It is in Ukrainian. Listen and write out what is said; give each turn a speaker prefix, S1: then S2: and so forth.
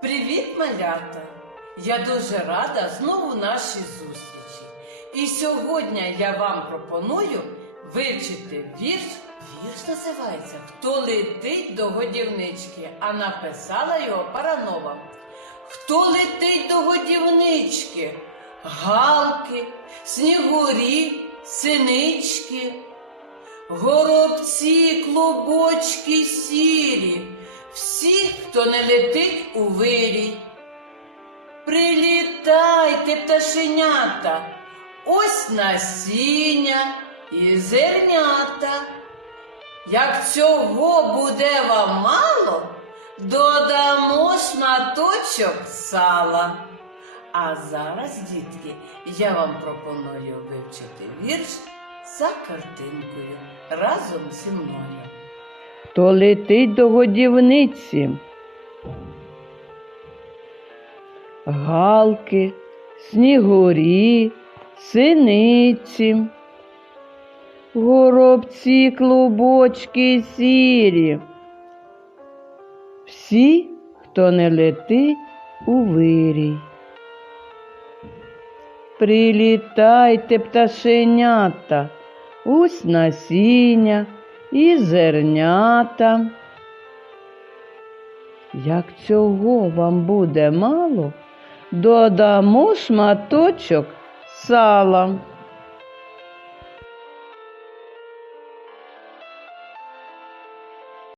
S1: Привіт, малята! Я дуже рада знову нашій зустрічі. І сьогодні я вам пропоную вивчити вірш. Вірш називається Хто летить до годівнички, а написала його Паранова. Хто летить до годівнички? Галки, снігурі, синички, горобці, клубочки всі, хто не летить у вирій. Прилітайте, пташенята, ось насіння і зернята. Як цього буде вам мало, додамо шматочок сала. А зараз, дітки, я вам пропоную вивчити вірш за картинкою разом зі мною.
S2: То летить до годівниці. Галки, снігурі, синиці, горобці, клубочки сірі. Всі, хто не летить у вирій. Прилітайте, пташенята, ось насіння і зернята. Як цього вам буде мало, додамо шматочок сала.